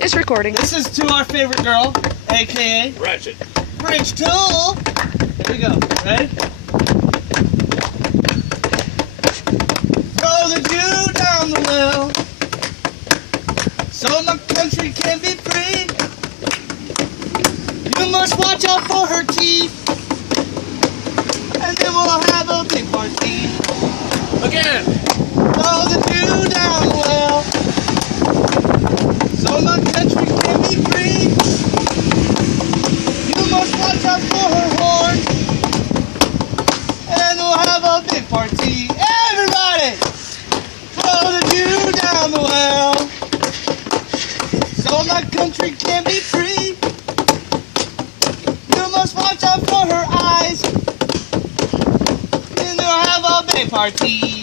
It's recording. This is to our favorite girl, aka Ratchet. Bridge Tool. Here we go. Ready? Throw the Jew down the well, so my country can be free. You must watch out for her teeth, and then we'll have a big party. Again. Throw the Jew down the well, so my country can be free. You must watch out for her horn, and we'll have a big party. Everybody, throw the Jew down the well, so my country can be free. You must watch out for her eyes, and we'll have a big party.